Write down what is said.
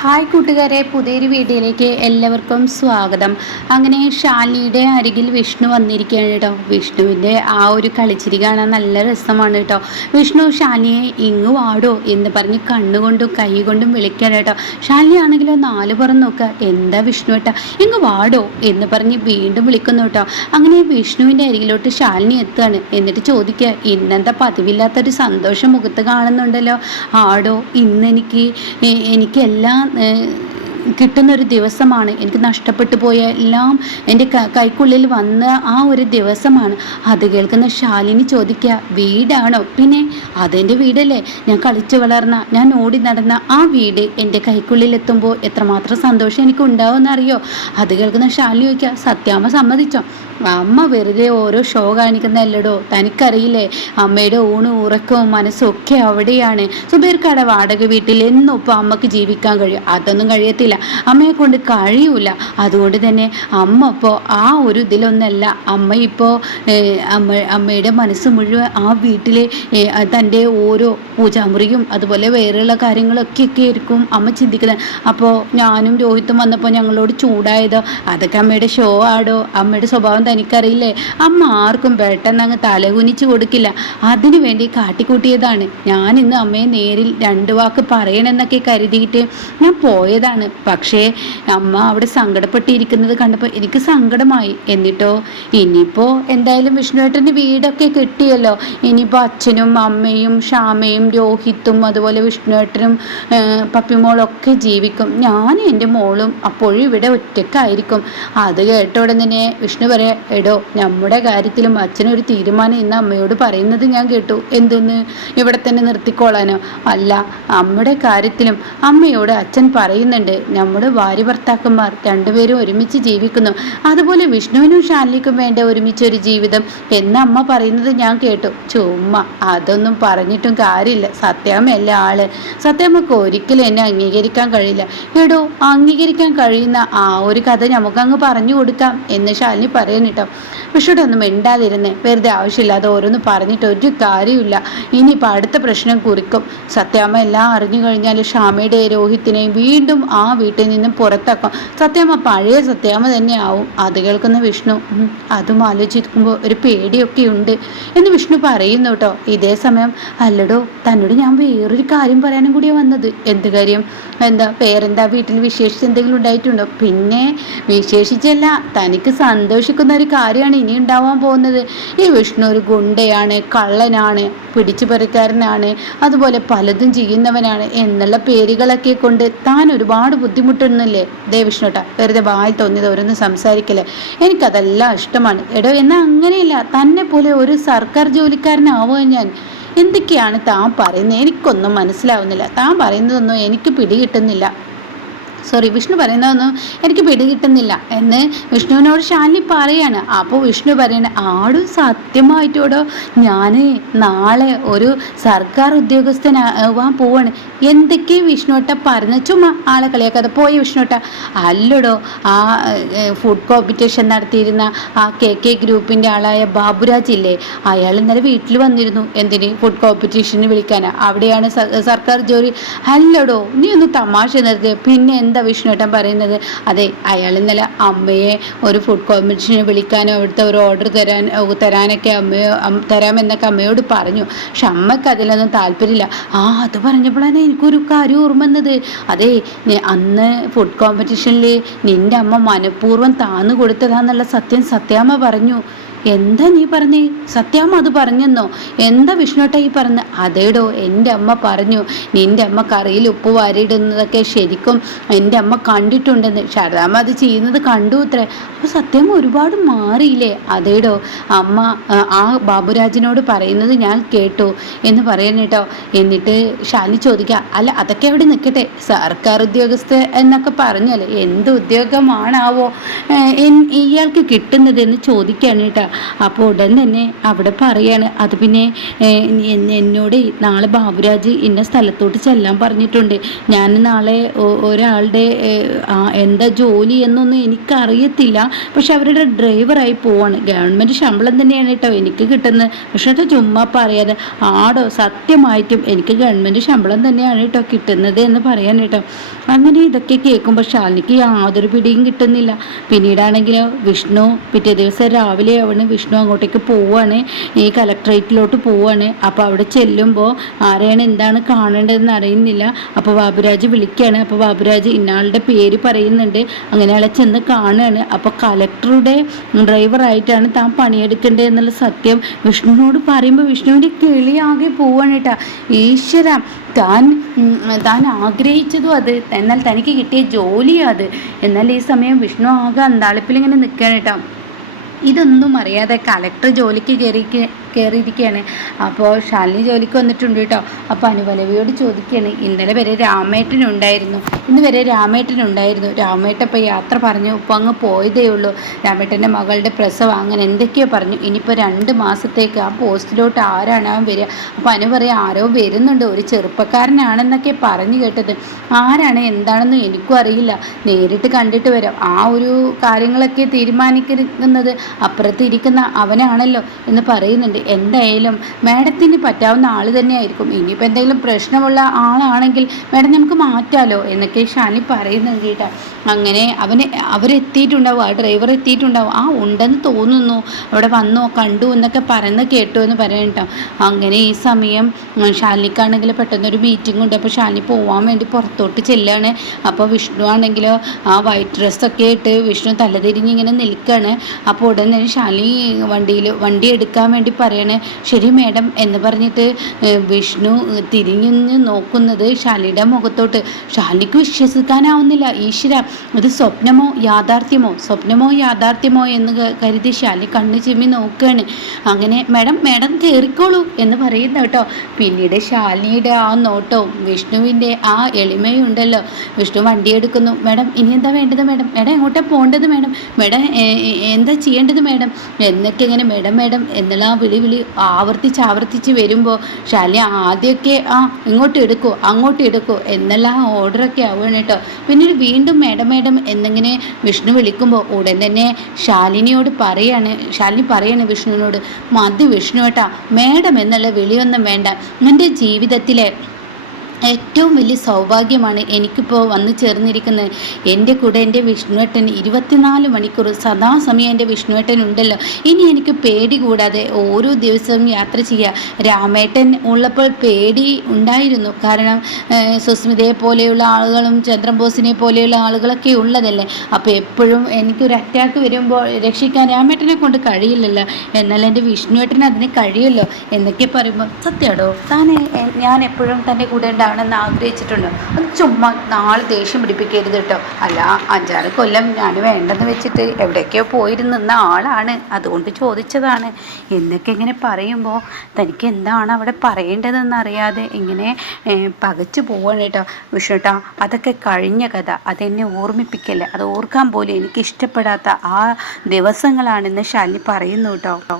Hi കൂട്ടുകാരെ പുതിയൊരു വീഡിയോയിലേക്ക് എല്ലാവർക്കും സ്വാഗതം. അങ്ങനെ ഷാലിയുടെ അരികിൽ വിഷ്ണു വന്നിരിക്കുകയാണ് കേട്ടോ. വിഷ്ണുവിന്റെ ആ ഒരു കളിച്ചിരി കാണാൻ നല്ല രസമാണ് കേട്ടോ. വിഷ്ണു ഷാലിയെ ഇങ്ങ് വാടോ എന്ന് പറഞ്ഞ് കണ്ണുകൊണ്ടും കൈ കൊണ്ടും വിളിക്കുകയാണ് കേട്ടോ. ഷാലി ആണെങ്കിലോ നാല് പുറം നോക്കുക എന്താ വിഷ്ണു കേട്ടോ ഇങ്ങ് വാടോ എന്ന് പറഞ്ഞ് വീണ്ടും വിളിക്കുന്നു കേട്ടോ. അങ്ങനെ വിഷ്ണുവിന്റെ അരികിലോട്ട് ഷാലിനി എത്തുകയാണ്. എന്നിട്ട് ചോദിക്കുക ഇന്നെന്താ പതിവില്ലാത്തൊരു സന്തോഷം മുഖത്ത് കാണുന്നുണ്ടല്ലോ? ആടോ ഇന്ന് എനിക്ക് എ- എനിക്ക് എല്ലാം ഏ, കിട്ടുന്ന ഒരു ദിവസമാണ്. എനിക്ക് നഷ്ടപ്പെട്ടു പോയ എല്ലാം എന്റെ കൈക്കുള്ളിൽ വന്ന ആ ഒരു ദിവസമാണ്. അത് കേൾക്കുന്ന ശാലിനി ചോദിക്കുക വീടാണോ? പിന്നെ അതെന്റെ വീടല്ലേ? ഞാൻ കളിച്ചു വളർന്ന ഞാൻ ഓടി നടന്ന ആ വീട് എന്റെ കൈക്കുള്ളിൽ എത്തുമ്പോൾ എത്രമാത്രം സന്തോഷം എനിക്ക് ഉണ്ടാവുമെന്നറിയോ അത് കേൾക്കുന്ന ശാലിനി ചോദിക്കുക സത്യാമ്മ സമ്മതിച്ചോ? അമ്മ വെറുതെ ഓരോ ഷോ കാണിക്കുന്നല്ലടോ തനിക്കറിയില്ലേ അമ്മയുടെ ഊണും ഉറക്കവും മനസ്സും ഒക്കെ അവിടെയാണ്. സുബേർക്കട വാടക വീട്ടിൽ എന്നും ഇപ്പോൾ അമ്മയ്ക്ക് ജീവിക്കാൻ കഴിയും. അതൊന്നും കഴിയത്തില്ല. അമ്മയെ കൊണ്ട് കഴിയൂല. അതുകൊണ്ട് തന്നെ അമ്മ ഇപ്പോൾ ആ ഒരു ഇതിലൊന്നല്ല. അമ്മ ഇപ്പോൾ അമ്മ അമ്മയുടെ മനസ്സ് മുഴുവൻ ആ വീട്ടിലെ തന്റെ ഓരോ പൂജാമുറിയും അതുപോലെ വേറെയുള്ള കാര്യങ്ങളൊക്കെ ഒക്കെ ആയിരിക്കും അമ്മ ചിന്തിക്കുന്നത്. അപ്പോൾ ഞാനും രോഹിത്തും വന്നപ്പോൾ ഞങ്ങളോട് ചൂടായതോ? അതൊക്കെ അമ്മയുടെ ഷോ ആടോ? അമ്മയുടെ സ്വഭാവം തനിക്കറിയില്ലേ അമ്മ ആർക്കും പെട്ടെന്ന് അങ്ങ് തലകുനിച്ചു കൊടുക്കില്ല. അതിനു വേണ്ടി കാട്ടിക്കൂട്ടിയതാണ്. ഞാൻ ഇന്ന് അമ്മയെ നേരിൽ രണ്ടു വാക്ക് പറയണമെന്നൊക്കെ കരുതിയിട്ട് ഞാൻ പോയതാണ്. പക്ഷേ അമ്മ അവിടെ സങ്കടപ്പെട്ടിരിക്കുന്നത് കണ്ടപ്പോൾ എനിക്ക് സങ്കടമായി. എന്നിട്ടോ ഇനിയിപ്പോൾ എന്തായാലും വിഷ്ണുവേട്ടന്റെ വീടൊക്കെ കിട്ടിയല്ലോ. ഇനിയിപ്പോൾ അച്ഛനും അമ്മയും ഷാമയും രോഹിത്തും അതുപോലെ വിഷ്ണുവേട്ടനും പപ്പിമോളൊക്കെ ജീവിക്കും. ഞാനും എന്റെ മോളും അപ്പോഴും ഇവിടെ ഒറ്റക്കായിരിക്കും അത് കേട്ട ഉടൻ തന്നെ വിഷ്ണു പറയാ എടോ നമ്മുടെ കാര്യത്തിലും അച്ഛനൊരു തീരുമാനം ഇന്ന് അമ്മയോട് പറയുന്നത് ഞാൻ കേട്ടു. എന്തെന്ന്? ഇവിടെ തന്നെ നിർത്തിക്കോളാനോ? അല്ല അമ്മയുടെ കാര്യത്തിലും അമ്മയോട് അച്ഛൻ പറയുന്നുണ്ട്. നമ്മുടെ ഭാര്യ ഭർത്താക്കന്മാർ രണ്ടുപേരും ഒരുമിച്ച് ജീവിക്കുന്നു. അതുപോലെ വിഷ്ണുവിനും ഷാലിനിക്കും വേണ്ട ഒരുമിച്ചൊരു ജീവിതം. എന്ന് അമ്മ പറയുന്നത് ഞാൻ കേട്ടു. ചുമ്മാ അതൊന്നും പറഞ്ഞിട്ടും കാര്യമില്ല. സത്യാമ്മയല്ല ആൾ. സത്യാമ്മക്ക് ഒരിക്കലും എന്നെ അംഗീകരിക്കാൻ കഴിയില്ല. എടോ അംഗീകരിക്കാൻ കഴിയുന്ന ആ ഒരു കഥ നമുക്കങ്ങ് പറഞ്ഞു കൊടുക്കാം എന്ന് ഷാലിനി പറയാൻ കേട്ടോ വിഷുടെ ഒന്നും മിണ്ടാതിരുന്നേ. വെറുതെ ആവശ്യമില്ലാതെ ഓരോന്ന് പറഞ്ഞിട്ട് ഒരു കാര്യമില്ല ഇനിയിപ്പോൾ അടുത്ത പ്രശ്നം കുറിക്കും. സത്യാമ്മ എല്ലാം അറിഞ്ഞു കഴിഞ്ഞാൽ ഷാമയുടെ രോഹിത്തിനെയും വീണ്ടും ആ വീട്ടിൽ നിന്നും പുറത്താക്കും. സത്യാമ്മ പഴയ സത്യാമ്മ തന്നെ ആവും അത് കേൾക്കുന്ന വിഷ്ണു അതും ആലോചിക്കുമ്പോൾ ഒരു പേടിയൊക്കെ ഉണ്ട് എന്ന് വിഷ്ണു പറയുന്നു കേട്ടോ. ഇതേ സമയം അല്ലടോ തന്നോട് ഞാൻ വേറൊരു കാര്യം പറയാനും കൂടിയാണ് വന്നത്. എന്ത് കാര്യം? എന്താ പേരെന്താ വീട്ടിൽ വിശേഷിച്ച് എന്തെങ്കിലും ഉണ്ടായിട്ടുണ്ടോ? പിന്നെ വിശേഷിച്ചല്ല തനിക്ക് സന്തോഷിക്കുന്ന ഒരു കാര്യമാണ് ഇനി ഉണ്ടാവാൻ പോകുന്നത്. ഈ വിഷ്ണു ഒരു ഗുണ്ടയാണ് കള്ളനാണ് പിടിച്ചു പറിക്കാരനാണ് അതുപോലെ പലതും ചെയ്യുന്നവനാണ് എന്നുള്ള പേരുകളൊക്കെ കൊണ്ട് താൻ ഒരുപാട് ബുദ്ധിമുട്ടുന്നില്ലേ? ദേ വിഷ്ണുട്ട വെറുതെ വായിൽ തോന്നിയത് ഓരോന്ന് സംസാരിക്കല്ലേ? എനിക്കതെല്ലാം ഇഷ്ടമാണ്. എടോ എന്നാൽ അങ്ങനെയല്ല തന്നെ പോലെ ഒരു സർക്കാർ ജോലിക്കാരനാവുക ഞാൻ? എന്തൊക്കെയാണ് താൻ പറയുന്നത്? എനിക്കൊന്നും മനസ്സിലാവുന്നില്ല. താൻ പറയുന്നതൊന്നും എനിക്ക് പിടികിട്ടുന്നില്ല. സോറി വിഷ്ണു പറയുന്നതൊന്നും എനിക്ക് പിടികിട്ടുന്നില്ല എന്ന് വിഷ്ണുവിനോട് ശാലിനി പറയാണ്. അപ്പോൾ വിഷ്ണു പറയണ ആടും സത്യമായിട്ടോടോ ഞാൻ നാളെ ഒരു സർക്കാർ ഉദ്യോഗസ്ഥനാവാൻ പോവാണ്. എന്തൊക്കെ വിഷ്ണുട്ട പറഞ്ഞ ചുമ്മാ ആളെ കളിയാക്കാതെ പോയി വിഷ്ണുട്ട. അല്ലടോ ആ ഫുഡ് കോമ്പറ്റീഷൻ നടത്തിയിരുന്ന ആ കെ കെ ഗ്രൂപ്പിന്റെ ആളായ ബാബുരാജ് ഇല്ലേ? അയാൾ ഇന്നലെ വീട്ടിൽ വന്നിരുന്നു. എന്തിന്? ഫുഡ് കോമ്പറ്റീഷന് വിളിക്കാനാ. അവിടെയാണ് സർക്കാർ ജോലി. അല്ലടോ നീ ഒന്ന് തമാശ നിർത്തിയ. പിന്നെ എന്താ വിഷ്ണുട്ടൻ പറയുന്നത്? അതെ അയാൾ ഇന്നലെ അമ്മയെ ഒരു ഫുഡ് കോമ്പറ്റീഷന് വിളിക്കാനും അവിടുത്തെ ഒരു ഓർഡർ തരാൻ തരാനൊക്കെ അമ്മയോ തരാമെന്നൊക്കെ അമ്മയോട് പറഞ്ഞു. പക്ഷെ അമ്മയ്ക്ക് അതിലൊന്നും താല്പര്യമില്ല. ആ അത് പറഞ്ഞപ്പോഴാണ് എനിക്കൊരു കാര്യം ഓർമ്മ വന്നത്. അതെ അന്ന് ഫുഡ് കോമ്പറ്റീഷനിൽ നിന്റെ അമ്മ മനഃപൂർവം താന്നു കൊടുത്തതാന്നുള്ള സത്യം സത്യാമ്മ പറഞ്ഞു. എന്താ നീ പറഞ്ഞേ? സത്യാമ്മ അത് പറഞ്ഞെന്നോ? എന്താ വിഷ്ണുട്ട ഈ പറഞ്ഞ? അതേടോ എന്റെ അമ്മ പറഞ്ഞു. നിന്റെ അമ്മ കറിയിൽ ഉപ്പ് വാരിയിടുന്നതൊക്കെ ശരിക്കും എന്റെ അമ്മ കണ്ടിട്ടുണ്ടെന്ന്. ശാരദാമ്മ അത് ചെയ്യുന്നത് കണ്ടു ഇത്രേ അപ്പോൾ സത്യാമ്മ ഒരുപാട് മാറിയില്ലേ? അതേടോ അമ്മ ആ, ബാബുരാജിനോട് പറയുന്നത് ഞാൻ കേട്ടു എന്ന് പറയാൻ കേട്ടോ. എന്നിട്ട് ഷാലി ചോദിക്കുക അല്ല അതൊക്കെ അവിടെ നിൽക്കട്ടെ. സർക്കാർ ഉദ്യോഗസ്ഥ എന്നൊക്കെ പറഞ്ഞല്ലേ? എന്ത് ഉദ്യോഗമാണാവോ ഇയാൾക്ക് കിട്ടുന്നത് എന്ന് ചോദിക്കുകയാണ് കേട്ടോ. അപ്പോൾ ഉടൻ തന്നെ അവിടെ പറയാണ്. അത് പിന്നെ എന്നോട് നാളെ ബാബുരാജ് ഇന്ന സ്ഥലത്തോട്ട് ചെല്ലാൻ പറഞ്ഞിട്ടുണ്ട്. ഞാൻ നാളെ ഒരാളുടെ എന്താ ജോലി എന്നൊന്നും എനിക്കറിയത്തില്ല. പക്ഷെ അവരുടെ ഡ്രൈവറായി പോവാണ്. ഗവൺമെന്റ് ശമ്പളം തന്നെയാണ് കേട്ടോ എനിക്ക് കിട്ടുന്നത്. പക്ഷെ അത് ചുമ്മാ പറയാതെ ആടോ സത്യമായിട്ടും എനിക്ക് ഗവൺമെന്റ് ശമ്പളം തന്നെയാണ് കേട്ടോ കിട്ടുന്നത് എന്ന് പറയാൻ കേട്ടോ. അങ്ങനെ ഇതൊക്കെ കേൾക്കുമ്പോൾ ശാലിനിക്ക് യാതൊരു പിടിയും കിട്ടുന്നില്ല. പിന്നീടാണെങ്കിലോ വിഷ്ണു പിറ്റേ ദിവസം രാവിലെ അവണ് വിഷ്ണു അങ്ങോട്ടേക്ക് പോവാണ്. ഈ കലക്ട്രേറ്റിലോട്ട് പോവാണ്. അപ്പോൾ അവിടെ ചെല്ലുമ്പോൾ ആരെയാണ് എന്താണ് കാണേണ്ടതെന്ന് അറിയുന്നില്ല. അപ്പോൾ ബാബുരാജ് വിളിക്കുകയാണ് അപ്പോൾ ബാബുരാജ് ഇന്നാളുടെ പേര് പറയുന്നുണ്ട്. അങ്ങനെ അയാളെ ചെന്ന് കാണുകയാണ്. അപ്പോൾ കലക്ടറുടെ ഡ്രൈവറായിട്ടാണ് താൻ പണിയെടുക്കേണ്ടത് എന്നുള്ള സത്യം വിഷ്ണുവിനോട് പറയുമ്പോൾ വിഷ്ണുവിന്റെ കിളിയാകെ പോവാണ് കേട്ടോ. ഈശ്വര താൻ താൻ ആഗ്രഹിച്ചതും അത്. എന്നാൽ തനിക്ക് കിട്ടിയ ജോലിയും അത്. എന്നാൽ ഈ സമയം വിഷ്ണു ആകെ അന്താളിപ്പിൽ ഇങ്ങനെ നിൽക്കുകയാണ് കേട്ടോ. ഇതൊന്നും അറിയാതെ കളക്ടർ ജോലിക്ക് കയറി കയറിയിരിക്കുകയാണ് അപ്പോൾ ശാലിനി ജോലിക്ക് വന്നിട്ടുണ്ട് കേട്ടോ. അപ്പോൾ അനുപലവിയോട് ചോദിക്കുകയാണ് ഇന്നലെ വരെ രാമേട്ടനുണ്ടായിരുന്നു ഇന്ന് വരെ രാമേട്ടനുണ്ടായിരുന്നു രാമേട്ട ഇപ്പോൾ യാത്ര പറഞ്ഞു ഇപ്പോൾ അങ്ങ് പോയതേ ഉള്ളൂ. രാമേട്ടന്റെ മകളുടെ പ്രസവം അങ്ങനെ എന്തൊക്കെയോ പറഞ്ഞു. ഇനിയിപ്പോൾ രണ്ട് മാസത്തേക്ക് ആ പോസ്റ്റിലോട്ട് ആരാണ് അവൻ വരിക? അപ്പോൾ അനു പറയാം ആരോ വരുന്നുണ്ട്. ഒരു ചെറുപ്പക്കാരനാണെന്നൊക്കെ പറഞ്ഞു കേട്ടത്. ആരാണ്? എന്താണെന്ന് എനിക്കും അറിയില്ല. നേരിട്ട് കണ്ടിട്ട് വരാം. ആ ഒരു കാര്യങ്ങളൊക്കെ തീരുമാനിക്കുന്നത് അപ്പുറത്തിരിക്കുന്ന അവനാണല്ലോ എന്ന് പറയുന്നുണ്ട്. എന്തായാലും മാഡത്തിന് പറ്റാവുന്ന ആൾ തന്നെയായിരിക്കും. ഇനിയിപ്പോൾ എന്തെങ്കിലും പ്രശ്നമുള്ള ആളാണെങ്കിൽ മാഡം നമുക്ക് മാറ്റാലോ എന്നൊക്കെ ഷാനി പറയുന്നുണ്ട് കേട്ടോ. അങ്ങനെ അവന് അവരെത്തിയിട്ടുണ്ടാവും ആ ഡ്രൈവർ എത്തിയിട്ടുണ്ടാവും. ആ ഉണ്ടെന്ന് തോന്നുന്നു. അവിടെ വന്നു കണ്ടു എന്നൊക്കെ പറഞ്ഞ് കേട്ടു എന്ന് പറയണ്ടോ അങ്ങനെ ഈ സമയം ഷാലിക്കാണെങ്കിൽ പെട്ടെന്നൊരു മീറ്റിംഗ് ഉണ്ട്. അപ്പോൾ ഷാലിനി പോവാൻ വേണ്ടി പുറത്തോട്ട് ചെല്ലാണ്. അപ്പോൾ വിഷ്ണു ആണെങ്കിൽ ആ വൈറ്റ് ഡ്രസ്സൊക്കെ ഇട്ട് വിഷ്ണു തലതിരിഞ്ഞ് ഇങ്ങനെ നിൽക്കുകയാണ് അപ്പോൾ ഉടനെ ഷാലിനി വണ്ടിയിൽ വണ്ടി എടുക്കാൻ വേണ്ടി പറയാണ്? ശരി മേഡം എന്ന് പറഞ്ഞിട്ട് വിഷ്ണു തിരിഞ്ഞു നോക്കുന്നത് ഷാലിയുടെ മുഖത്തോട്ട്. ഷാലിക്ക് വിശ്വസിക്കാനാവുന്നില്ല. ഈശ്വര ഇത് സ്വപ്നമോ യാഥാർത്ഥ്യമോ? സ്വപ്നമോ യാഥാർത്ഥ്യമോ എന്ന് കരുതി ഷാലി കണ്ണു ചിമ്മി നോക്കുകയാണ് അങ്ങനെ മേഡം മേഡം കയറിക്കോളൂ എന്ന് പറയുന്ന കേട്ടോ. പിന്നീട് ശാലിയുടെ ആ നോട്ടവും വിഷ്ണുവിന്റെ ആ എളിമയുണ്ടല്ലോ. വിഷ്ണു വണ്ടി എടുക്കുന്നു. മേഡം ഇനി എന്താ വേണ്ടത് മേഡം? മേഡം എങ്ങോട്ടാ പോകേണ്ടത് മേഡം? മേഡം എന്താ ചെയ്യേണ്ടത് മേഡം? എന്നൊക്കെ ഇങ്ങനെ മേഡം മേഡം എന്നുള്ള ആ വിളി വിളി ആവർത്തിച്ച് ആവർത്തിച്ച് വരുമ്പോൾ ശാലിനി ആദ്യമൊക്കെ ആ ഇങ്ങോട്ട് എടുക്കൂ അങ്ങോട്ട് എടുക്കൂ എന്നെല്ലാം ഓർഡറൊക്കെ ആവുകയാണ് കേട്ടോ. പിന്നീട് വീണ്ടും മേഡം മേഡം എന്നിങ്ങനെ വിഷ്ണു വിളിക്കുമ്പോൾ ഉടൻ തന്നെ ശാലിനിയോട് പറയാണ് ശാലിനി പറയാണ് വിഷ്ണുവിനോട് മതി വിഷ്ണു ഏട്ടാ മേഡം എന്നുള്ള വിളിയൊന്നും വേണ്ട. എന്റെ ജീവിതത്തിലെ ഏറ്റവും വലിയ സൗഭാഗ്യമാണ് എനിക്കിപ്പോൾ വന്നു ചേർന്നിരിക്കുന്നത്. എന്റെ കൂടെ എന്റെ വിഷ്ണുവേട്ടൻ ഇരുപത്തിനാല് മണിക്കൂർ സദാസമയം എന്റെ വിഷ്ണുവേട്ടൻ ഉണ്ടല്ലോ. ഇനി എനിക്ക് പേടി കൂടാതെ ഓരോ ദിവസവും യാത്ര ചെയ്യുക രാമേട്ടൻ ഉള്ളപ്പോൾ പേടി ഉണ്ടായിരുന്നു. കാരണം സുസ്മിതയെ പോലെയുള്ള ആളുകളും ചന്ദ്രബോസിനെ പോലെയുള്ള ആളുകളൊക്കെ ഉള്ളതല്ലേ? അപ്പോൾ എപ്പോഴും എനിക്കൊരു അറ്റാക്ക് വരുമ്പോൾ രക്ഷിക്കാൻ രാമേട്ടനെ കൊണ്ട് കഴിയില്ലല്ലോ. എന്നാൽ എന്റെ വിഷ്ണുവേട്ടൻ അതിന് കഴിയുമല്ലോ എന്നൊക്കെ പറയുമ്പോൾ സത്യമാടോ താൻ ഞാൻ എപ്പോഴും തന്റെ കൂടെ ഉണ്ടാവണമെന്ന് ആഗ്രഹിച്ചിട്ടുണ്ട്. അത് ചുമ്മാ നാളെ ദേഷ്യം പിടിപ്പിക്കരുത് കേട്ടോ. അല്ല അഞ്ചാറ് കൊല്ലം ഞാൻ വേണ്ടെന്ന് വെച്ചിട്ട് എവിടേക്കോ പോയിരുന്ന ആളാണ്. അതുകൊണ്ട് ചോദിച്ചതാണ്. എന്നൊക്കെ ഇങ്ങനെ പറയുമ്പോൾ തനിക്ക് എന്താണ് അവിടെ അറിയാതെ ഇങ്ങനെ പകച്ചു പോവാണ് കേട്ടോ. വിഷ്ണുട്ടാ അതൊക്കെ കഴിഞ്ഞ കഥ. അതെന്നെ ഓർമ്മിപ്പിക്കല്ലേ? അത് ഓർക്കാൻ പോലും എനിക്ക് ഇഷ്ടപ്പെടാത്ത ആ ദിവസങ്ങളാണെന്ന് ശാലി പറയുന്നു കേട്ടോ.